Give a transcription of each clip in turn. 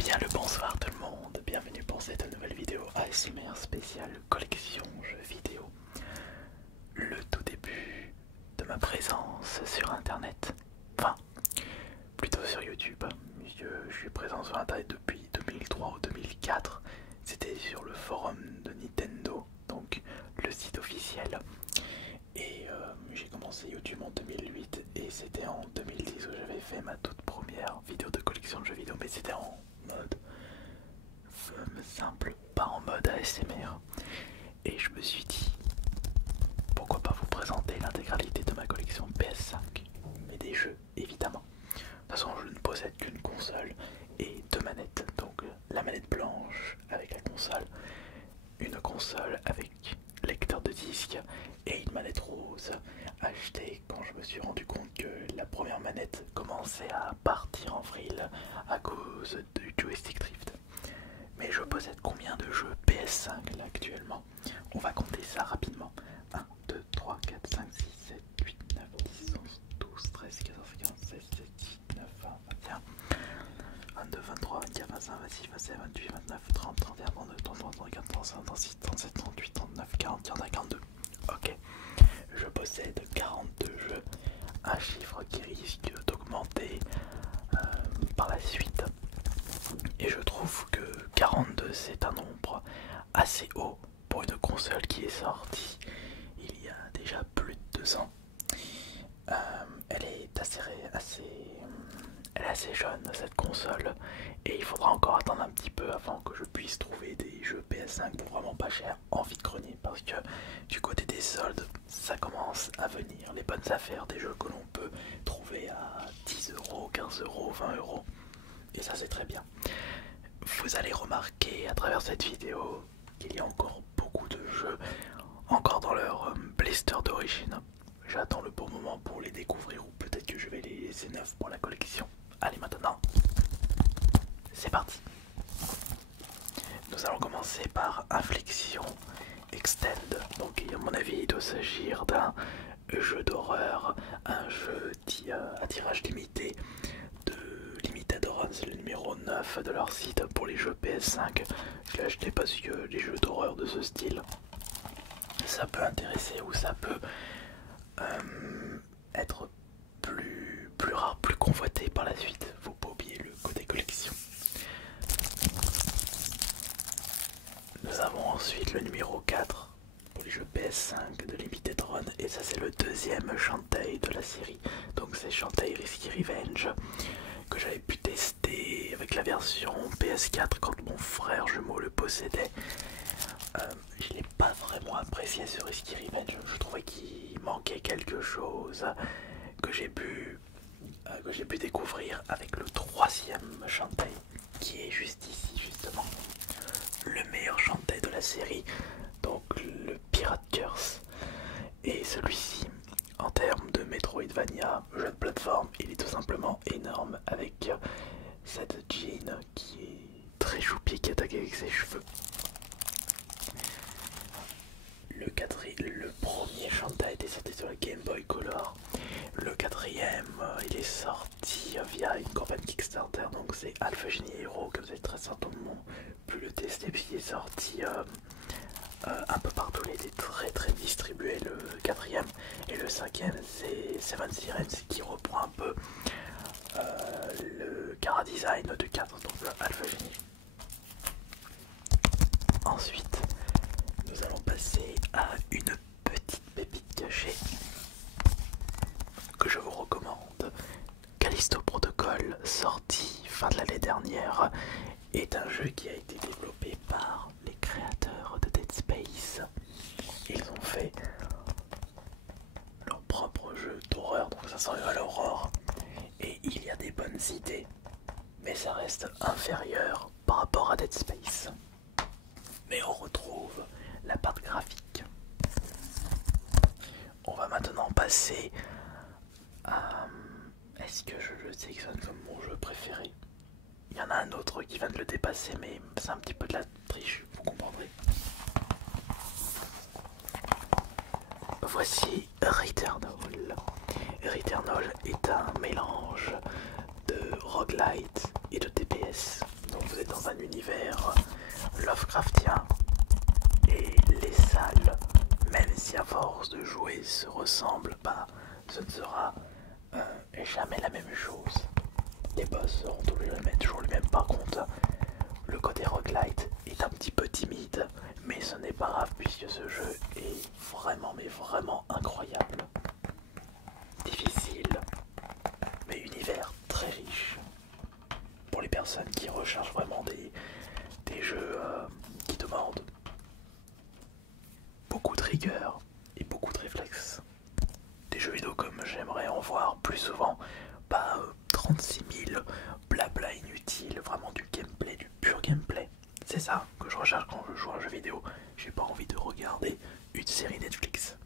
Bien le bonsoir tout le monde, bienvenue pour cette nouvelle vidéo ASMR spéciale collection jeux vidéo. Le tout début de ma présence sur internet, enfin plutôt sur YouTube. Je suis présent sur internet depuis 2003 ou 2004, c'était sur le forum de Nintendo, donc le site officiel. Et j'ai commencé YouTube en 2008 et c'était en 2010 où j'avais fait ma toute première vidéo de collection de jeux vidéo, mais c'était en mode simple, pas en mode ASMR. Et je me suis dit, pourquoi pas vous présenter l'intégralité de ma collection PS5, mais des jeux évidemment. De toute façon, je ne possède qu'une console et deux manettes, donc la manette blanche avec la console, une console avec lecteur de disque et une manette rose achetée quand je me suis rendu compte que la première manette commençait à partir en vrille à cause du joystick drift. Mais je possède combien de jeux PS5 là actuellement? On va compter ça rapidement. 1, 2, 3, 4, 5, 6, 7, 8, 9, 10, 11, 12, 13, 14, 15, 16, 17, 19, 20, 21, 22, 23, 24, 25, 26, 27, 28, 29, 30, 31, 32, 33, 34, 35, 36, 37, 38, 39, 40, il y en a 42. Ok, je possède 42 jeux, un chiffre qui risque d'augmenter par la suite. Et je trouve que 42 c'est un nombre assez haut pour une console qui est sortie il y a déjà plus de 2 ans. Elle est assez jeune cette console et il faudra encore attendre un petit peu avant que je puisse trouver des jeux PS5 pour vraiment pas cher en vide-grenier, parce que du côté des soldes ça commence à venir, les bonnes affaires, des jeux que l'on peut trouver à 10 euros, 15 euros, 20 euros, et ça c'est très bien. Vous allez remarquer à travers cette vidéo qu'il y a encore beaucoup de jeux encore dans leur blister d'origine. J'attends le bon moment pour les découvrir, ou peut-être que je vais les laisser neufs pour la collection. Allez, maintenant, c'est parti. Nous allons commencer par Affliction Extend. Donc à mon avis il doit s'agir d'un jeu d'horreur, un jeu à tirage limité de Limited Run, c'est le numéro 9 de leur site pour les jeux PS5. Je l'ai acheté parce que les jeux d'horreur de ce style, ça peut intéresser ou ça peut être plus rare, plus convoité par la suite. Faut pas oublier le côté collection. Nous avons ensuite le numéro 4 pour les jeux PS5 de Limited Run, et ça c'est le deuxième Shantae de la série. Donc c'est Shantae Risky Revenge que j'avais pu tester avec la version PS4 quand mon frère jumeau le possédait. Je n'ai pas vraiment apprécié ce Risky Revenge, je trouvais qu'il manquait quelque chose que j'ai pu découvrir avec le troisième Shantae, qui est juste ici justement, le meilleur Shantae de la série, donc le Pirate Curse. Et celui-ci, en termes de Metroidvania, jeu de plateforme, il est tout simplement énorme, avec cette Jean qui est très choupi, qui attaque avec ses cheveux. Le premier Shantae était sorti sur la Game Boy Color. Le quatrième, il est sorti via une campagne Kickstarter, donc c'est Alpha Genie Hero, que vous avez très certainement pu le tester, puis il est sorti un peu partout, il était très distribué le quatrième. Et le cinquième, c'est Seven Sirens, qui reprend un peu le Cara Design de 4, donc le Alpha Genie. Ensuite, nous allons passer à une petite pépite cachée que je vous recommande. Callisto Protocol, sorti fin de l'année dernière, est un jeu qui a été développé par les créateurs de Dead Space. Ils ont fait leur propre jeu d'horreur, donc ça sent à l'aurore, et il y a des bonnes idées, mais ça reste inférieur par rapport à Dead Space. Mais on retrouve la part graphique. On va maintenant passer à... Est-ce que je le sélectionne comme mon jeu préféré? Il y en a un autre qui vient de le dépasser, mais c'est un petit peu de la triche, vous comprendrez. Voici Returnal. Returnal est un mélange de roguelite et de TPS. Donc vous gameplays se ressemblent, bah ce ne sera jamais la même chose. Les boss seront toujours les mêmes. Par contre, le côté roguelite est un petit peu timide, mais ce n'est pas grave puisque ce jeu est vraiment, mais vraiment incroyable. Difficile, mais univers très riche. Pour les personnes qui recherchent vraiment des jeux qui demandent beaucoup de rigueur et beaucoup de réflexes. Des jeux vidéo comme j'aimerais en voir plus souvent, pas 36 000 blabla inutile, vraiment du gameplay, du pur gameplay. C'est ça que je recherche quand je joue à un jeu vidéo. J'ai pas envie de regarder une série Netflix.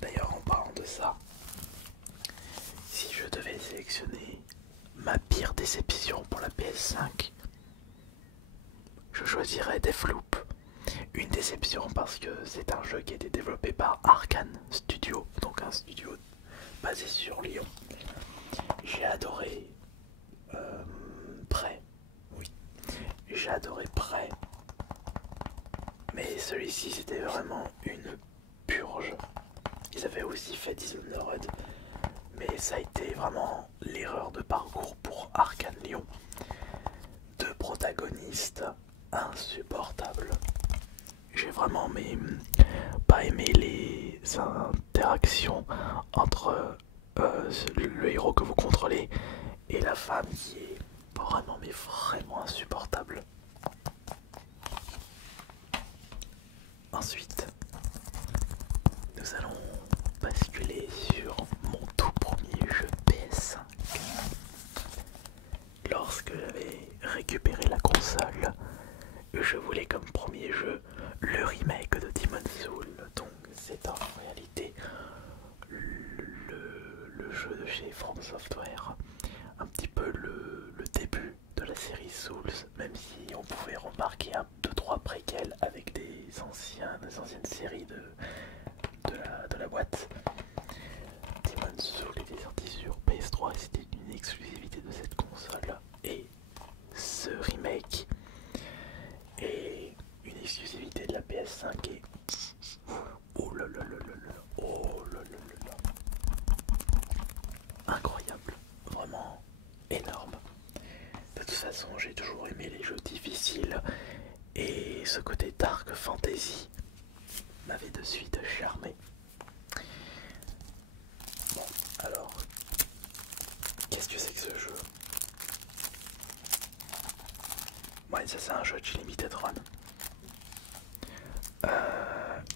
D'ailleurs, en parlant de ça, si je devais sélectionner ma pire déception pour la PS5, je choisirais Deathloop. Une déception parce que c'est un jeu qui a été développé par Arkane Studio, donc un studio basé sur Lyon. J'ai adoré Prey, oui, j'ai adoré Prey, mais celui-ci c'était vraiment une purge. Ils avaient aussi fait Dishonored, mais ça a été vraiment l'erreur de parcours pour Arkane Lyon. Deux protagonistes insupportables. J'ai vraiment pas aimé les interactions entre le héros que vous contrôlez et la femme qui est vraiment vraiment insupportable. Ensuite, nous allons basculer sur mon tout premier jeu PS5. Lorsque j'avais récupéré la console, je voulais comme premier jeu le remake de Demon's Souls. Donc c'est en réalité le jeu de chez From Software, un petit peu le début de la série Souls, même si on pouvait remarquer 2-3 préquels avec des anciennes séries de la boîte. Demon's Souls était sorti sur PS3 et c'était une exclusivité de cette console. Et ce remake est une exclusivité de la PS5 et oh là là là là là, oh là là là là, incroyable, vraiment énorme. De toute façon, j'ai toujours aimé les jeux difficiles et ce côté dark fantasy m'avait de suite charmé. Bon, alors, qu'est-ce que c'est que ce jeu? Ouais, ça c'est un jeu de Limited Run.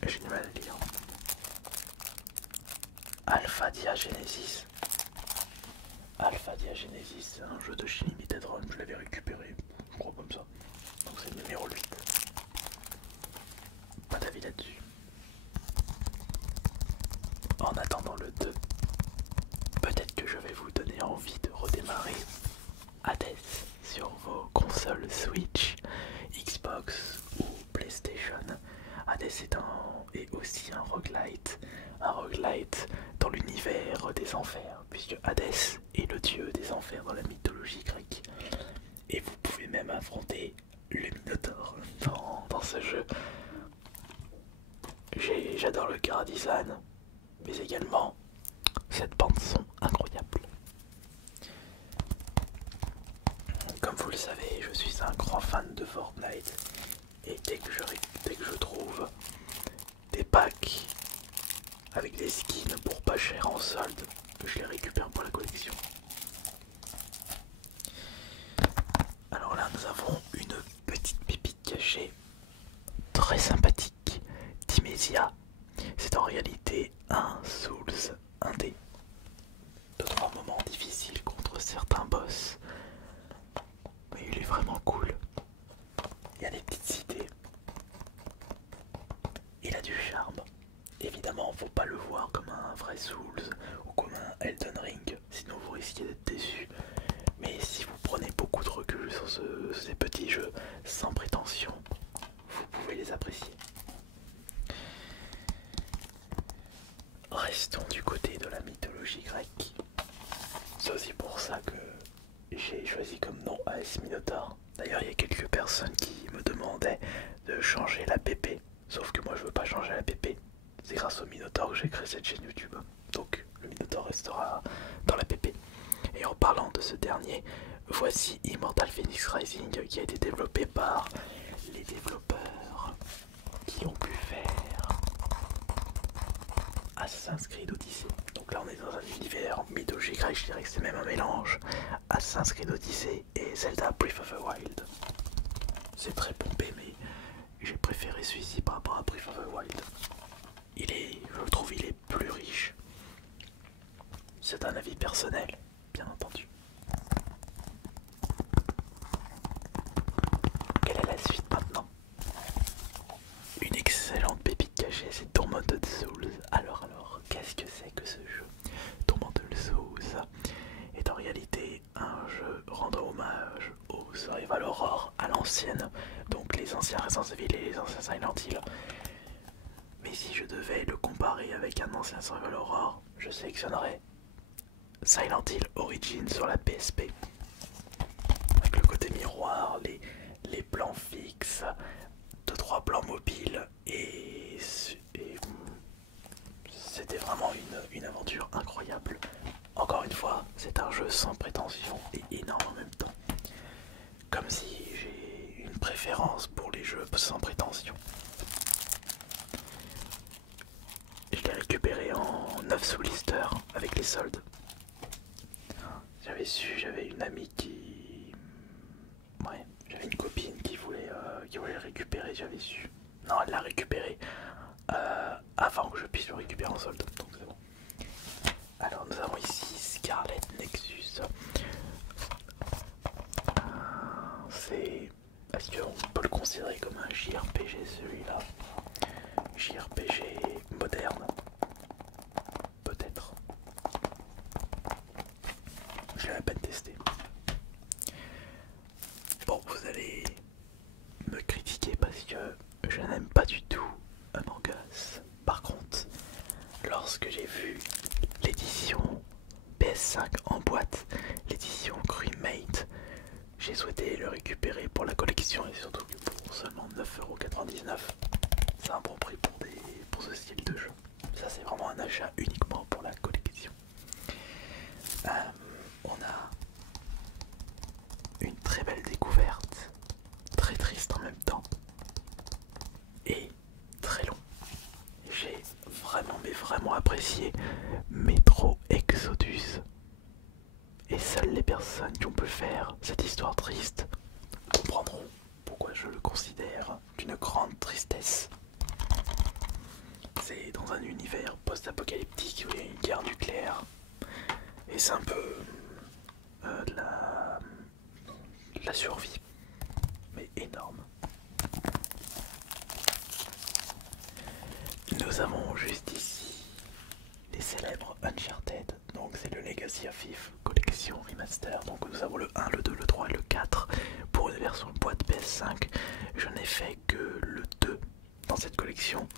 J'ai du mal à le lire. Alpha Diagenesis. Alpha Diagenesis, c'est un jeu de chez Limited Run, je l'avais récupéré, je crois comme ça. Donc c'est le numéro 8. Pas d'avis là-dessus. En attendant le 2, peut-être que je vais vous donner envie de redémarrer Hades sur vos consoles Switch, Xbox ou PlayStation. Hades est aussi un roguelite dans l'univers des enfers, puisque Hades est le dieu des enfers dans la mythologie grecque. Et vous pouvez même affronter le Minotaure dans ce jeu. J'adore le chara design, mais également cette bande son incroyable. Comme vous le savez, je suis un grand fan de Fortnite et dès que je trouve des packs avec des skins pour pas cher en solde, je les récupère pour la collection. Alors là, nous avons une petite pépite cachée très sympathique, Timesia. C'est en réalité un Souls indé. 2-3 moments difficiles contre certains boss, mais il est vraiment cool. Il y a des petites idées. Il a du charme. Évidemment, faut pas le voir comme un vrai Souls ou comme un Elden Ring, sinon vous risquez d'être déçu. Mais si vous prenez beaucoup de recul sur ces petits jeux sans prétention, vous pouvez les apprécier. Restons du côté de la mythologie grecque. C'est aussi pour ça que j'ai choisi comme nom AS Minotaur. D'ailleurs, il y a quelques personnes qui me demandaient de changer la PP. Sauf que moi, je veux pas changer la PP. C'est grâce au Minotaur que j'ai créé cette chaîne YouTube. Donc le Minotaur restera dans la PP. Et en parlant de ce dernier, voici Immortal Phoenix Rising qui a été développé par les développeurs qui ont pu faire Assassin's Creed Odyssey. Donc là on est dans un univers mythologique grec, je dirais que c'est même un mélange Assassin's Creed Odyssey et Zelda Breath of the Wild. C'est très pompé mais j'ai préféré celui-ci par rapport à Breath of the Wild. Je trouve il est plus riche. C'est un avis personnel, bien entendu. Quelle est la suite maintenant? Une excellente pépite cachée, c'est Tormented Souls. Alors, qu'est-ce que c'est que ce jeu? Tormented Souls est en réalité un jeu rendant hommage aux Survival Horror à l'ancienne, donc les anciens Resident Evil et les anciens Silent Hill. Mais si je devais le comparer avec un ancien Survival Horror, je sélectionnerais Silent Hill Origins sur la PSP. Avec le côté miroir, les plans fixes, 2-3 plans mobiles et c'était vraiment une aventure incroyable. Encore une fois, c'est un jeu sans prétention et énorme en même temps. Comme si j'ai une préférence pour les jeux sans prétention. Je l'ai récupéré en 9 sous Lister avec les soldes. J'avais su, j'avais une amie qui... Ouais, j'avais une copine qui voulait le récupérer, j'avais su. Non, elle l'a récupéré avant que je puisse le récupérer en solde, donc c'est bon. Alors nous avons ici Scarlet Nexus. Est-ce qu'on peut le considérer comme un JRPG celui-là? JRPG moderne? Peut-être. Je l'ai à peine testé. Bon, vous allez me critiquer parce que je n'aime pas du tout Among Us. Par contre, lorsque j'ai vu l'édition PS5 en boîte, l'édition Crewmate, j'ai souhaité le récupérer pour la collection et surtout que pour seulement 9,99€, c'est un bon prix pour ce style de jeu. Ça c'est vraiment un achat uniquement pour la collection. On a une très belle découverte, très triste en même temps et très long. J'ai vraiment apprécié Metro Exodus. Et seules les personnes qui ont pu faire cette histoire triste comprendront pourquoi je le considère d'une grande tristesse. C'est dans un univers post-apocalyptique où il y a une guerre nucléaire. Et c'est un peu de la survie. Mais énorme. Nous avons juste ici les célèbres Uncharted. Donc c'est le Legacy of Thief collection remaster. Donc nous avons le 1, le 2, le 3 et le 4 pour une version boîte PS5. Je n'ai fait que le 2 dans cette collection.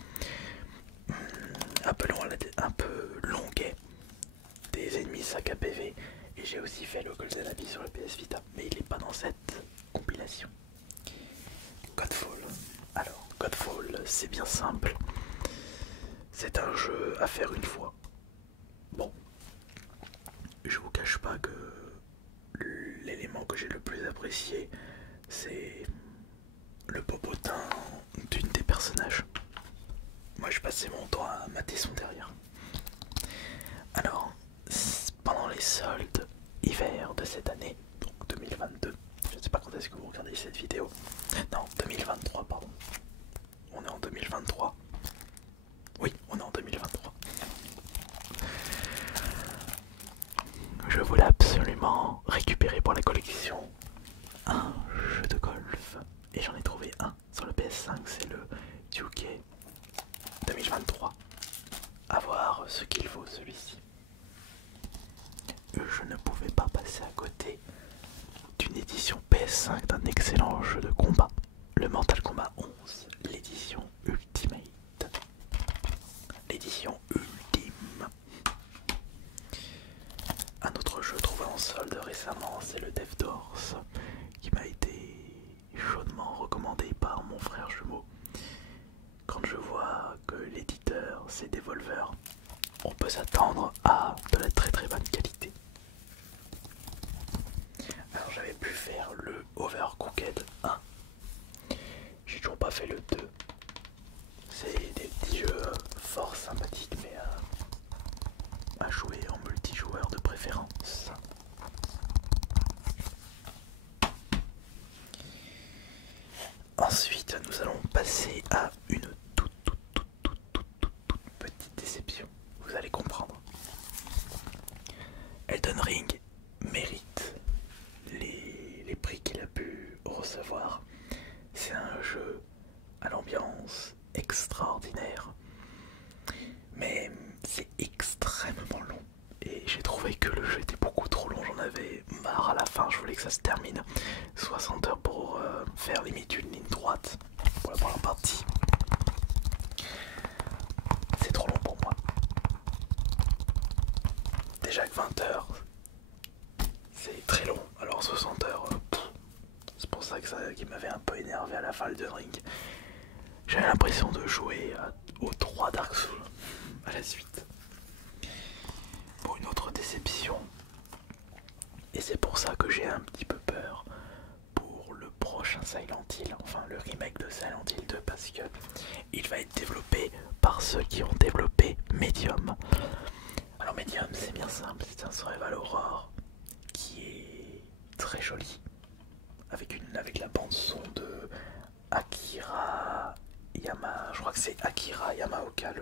Un peu longuet, des ennemis sac à PV, et j'ai aussi fait le Golden Abyss sur le PS Vita, mais il n'est pas dans cette compilation. Godfall. Alors, Godfall, c'est bien simple. C'est un jeu à faire une fois. Bon, je vous cache pas que l'élément que j'ai le plus apprécié, c'est le popotin d'une des personnages. Moi je passais mon temps à mater son derrière. Alors, pendant les soldes hiver de cette année, donc 2022, je ne sais pas quand est-ce que vous regardez cette vidéo. Non, 2023, pardon. On est en 2023. Oui, on est en 2023. Je voulais absolument récupérer pour la collection un jeu de golf. Et j'en ai trouvé un sur le PS5, c'est le UK 2023. À voir ce qu'il vaut celui-ci. Je ne pouvais pas passer à côté d'une édition PS5 d'un excellent jeu de combat, le Mortal Kombat 11, l'édition Ultimate. L'édition ultime. Un autre jeu trouvé en solde récemment, c'est le Death Doors, qui m'a été chaudement recommandé par mon frère jumeau. Quand je vois que l'éditeur c'est Devolver, s'attendre à de la très très bonne qualité. Alors j'avais pu faire le Overcooked 1. J'ai toujours pas fait le 2. C'est des petits jeux fort sympathiques mais à jouer en multijoueur de préférence. Ensuite, nous allons passer à une toute petite déception. Vous allez comprendre. Elden Ring mérite les prix qu'il a pu recevoir. C'est un jeu à l'ambiance extraordinaire, mais c'est extrêmement long. Et j'ai trouvé que le jeu était beaucoup trop long, j'en avais marre à la fin, je voulais que ça se termine. 60 heures pour faire limite une ligne droite pour la première partie. C'est trop long pour moi. Déjà que 20 heures, c'est très long, alors 60 heures, c'est pour ça qui m'avait un peu énervé à la fin de Ring. J'avais l'impression de jouer aux 3 Dark Souls à la suite. Pour une autre déception, et c'est pour ça que j'ai un petit peu peur pour le prochain Silent Hill, enfin le remake de Silent Hill 2, parce que il va être développé par ceux qui ont développé Medium. Alors Medium, c'est bien simple, c'est un survival horror qui est très joli, avec la bande son de Akira Yama, je crois que c'est Akira Yamaoka,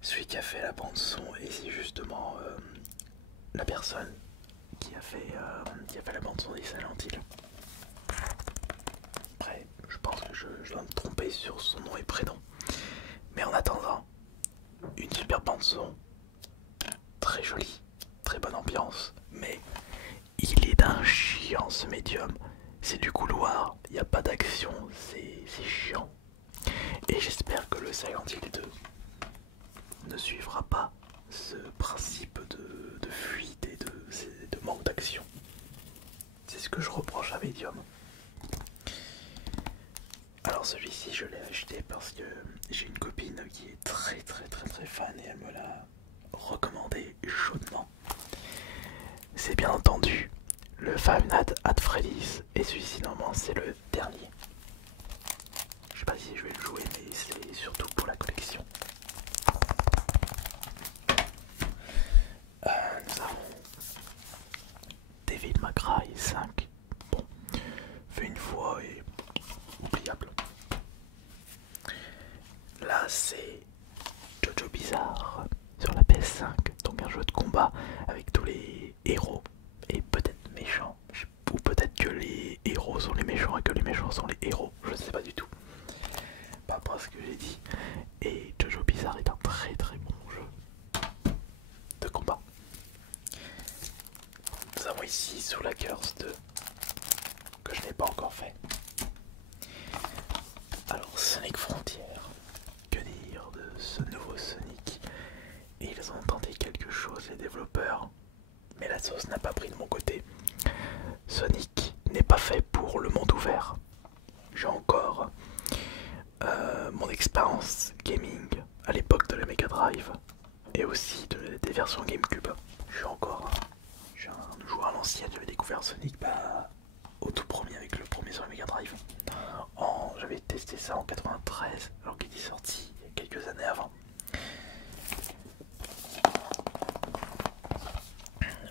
celui qui a fait la bande son, et c'est justement la personne qui a fait la bande son des Silent Hill. Après, je pense que je dois me tromper sur son nom et prénom. Mais en attendant, une super bande son, très jolie, très bonne ambiance, mais il est d'un chiant ce médium. C'est du couloir, il n'y a pas d'action, c'est chiant. Et j'espère que le Silent Hill 2 ne suivra pas ce principe de fuite et de manque d'action. C'est ce que je reproche à Medium. Alors celui-ci je l'ai acheté parce que j'ai une copine qui est très fan et elle me l'a recommandé chaudement. C'est bien entendu le Five Nights at Freddy's, et celui-ci normalement c'est le dernier. Je sais pas si je vais le jouer, mais c'est surtout pour la collection. Nous avons Devil May Cry 5. Bon, fait une fois et oubliable. Là c'est Jojo Bizarre sur la PS5, donc un jeu de combat avec tous les héros et peut-être méchants, ou peut-être que les héros sont les méchants et que les méchants sont les héros, je ne sais pas du tout. Pas après ce que j'ai dit. Et Jojo Bizarre est un très bon jeu de combat. Nous avons ici Soul Hackers 2 que je n'ai pas encore fait. Alors Sonic Frontier, que dire de ce nouveau Sonic? Ils ont tenté quelque chose les développeurs, mais la sauce n'a pas pris de mon côté. Sonic n'est pas fait pour le monde ouvert. J'ai encore mon expérience gaming à l'époque de la Mega Drive et aussi des versions GameCube. Je suis un joueur à l'ancienne, j'avais découvert Sonic au tout premier avec le premier sur la Mega Drive. J'avais testé ça en 93 alors qu'il est sorti il y a quelques années avant.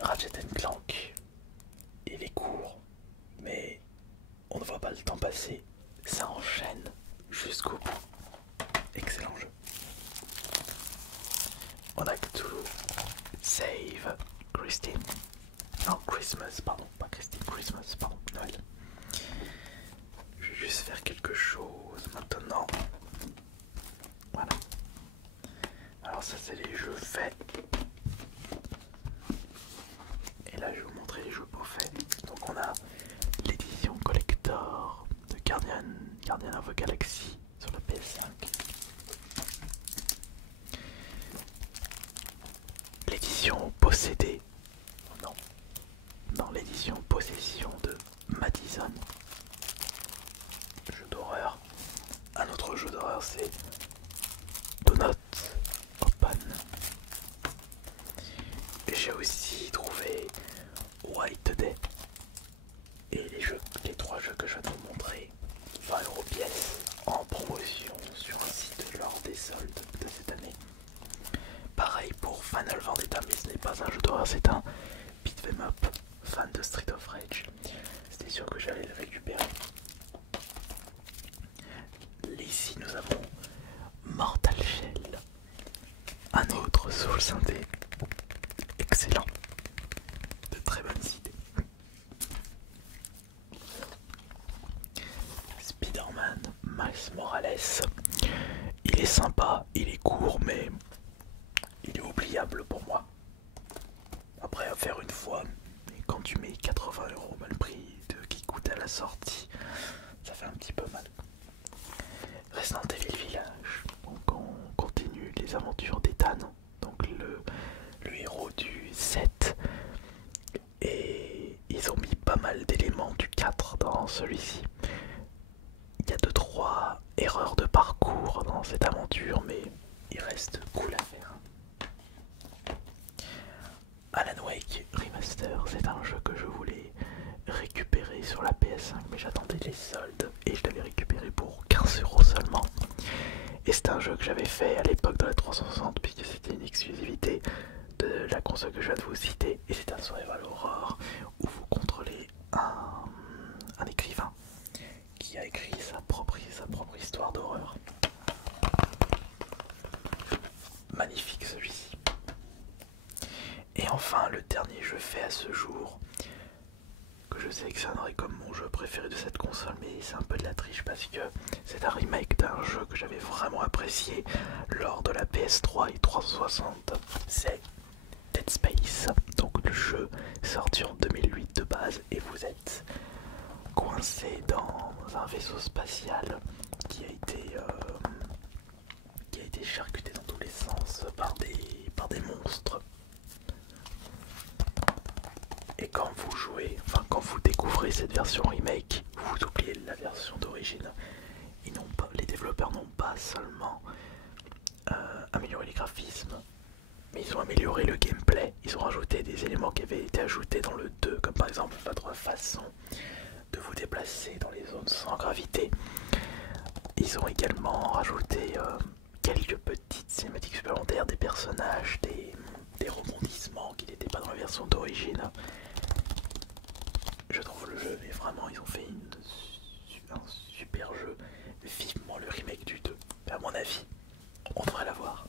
Ratchet & Clank, il est court, mais on ne voit pas le temps passer, ça enchaîne jusqu'au bout. Excellent jeu. On a Cthulhu Save Christine. Non, Christmas, pardon, pas Christine, Christmas, pardon, Noël. Je vais juste faire quelque chose maintenant. Voilà. Alors ça c'est les jeux faits. Et là je vais vous montrer les jeux pas faits. Donc on a l'édition collector de Guardian of the Galaxy sur la PS5. L'édition possédée, non, l'édition possession de Madison. Jeu d'horreur. Un autre jeu d'horreur c'est Do Not Open jeu que je vais vous montrer, 20€ pièce en promotion sur un site lors des soldes de cette année. Pareil pour Final Vendetta, mais ce n'est pas un jeu d'horreur, c'est un beat'em up fan de Street of Rage. C'était sûr que j'allais le récupérer. Ici nous avons Mortal Shell, un autre Soul Synthé, excellent, de très bonnes idées. Spider-Man Miles Morales, il est sympa, il est court, mais il est oubliable pour moi. Après à faire une fois, mais quand tu mets 80€ le prix de qui coûte à la sortie, ça fait un petit peu mal. Resident Evil Village, donc on continue les aventures d'Ethan, donc le héros du 7, et ils ont mis pas mal d'éléments du 4 dans celui-ci. Il y a 2-3 erreurs de parcours dans cette aventure, mais il reste cool à faire. Alan Wake Remaster, c'est un jeu que je voulais récupérer sur la PS5, mais j'attendais les soldes et je l'avais récupéré pour 15€ seulement. Et c'est un jeu que j'avais fait à l'époque de la 360 puisque c'était une exclusivité de la console que je viens de vous citer, et c'est un survival horror où vous contrôlez un écrivain qui a écrit sa propre histoire d'horreur. Magnifique celui-ci. Et enfin le dernier jeu fait à ce jour, que je sélectionnerai comme mon jeu préféré de cette console, mais c'est un peu de la triche parce que c'est un remake d'un jeu que j'avais vraiment apprécié lors de la PS3 et 360. C'est Dead Space. Donc le jeu sorti en 2008 de base et vous êtes coincé dans un vaisseau spatial qui a été charcuté dans tous les sens par des monstres. Et quand vous jouez, enfin quand vous découvrez cette version remake, vous oubliez la version d'origine. Les développeurs n'ont pas seulement amélioré les graphismes, mais ils ont amélioré le gameplay. Ils ont rajouté des éléments qui avaient été ajoutés dans le 2, comme par exemple votre façon de vous déplacer dans les zones sans gravité. Ils ont également rajouté quelques petites cinématiques supplémentaires, des personnages, des rebondissements qui n'étaient pas dans la version d'origine. Je trouve le jeu, mais vraiment ils ont fait un super jeu. Vivement le remake du 2. À mon avis, on devrait l'avoir.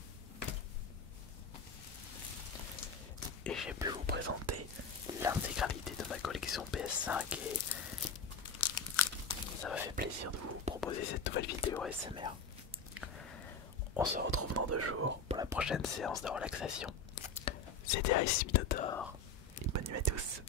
Et j'ai pu vous présenter l'intégralité de ma collection PS5 et ça m'a fait plaisir de vous proposer cette nouvelle vidéo ASMR. On se retrouve dans 2 jours pour la prochaine séance de relaxation. C'était Ice Minotaur et bonne nuit à tous.